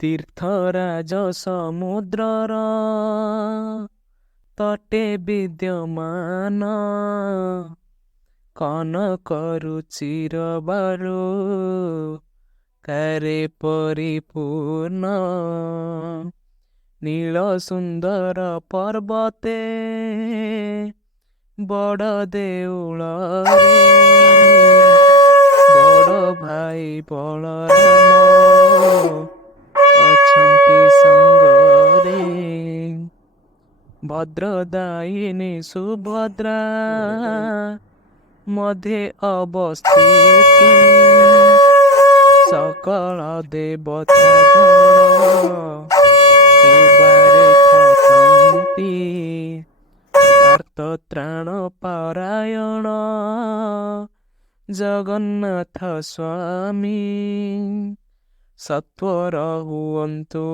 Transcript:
तीर्थराज समुद्रर तटे विद्यमान कनकरु चिरबारु कारे परिपूर्ण नील सुंदर पर्वते बड़ देउल बड़ भाई बलराम अछंती संगरे भद्रदायिनी सुभद्रा मध्ये अवस्थित सकल देवता सेवारे खटन्ति आर्तत्राण परायण जगन्नाथ स्वामी सत्वर हुअन्तु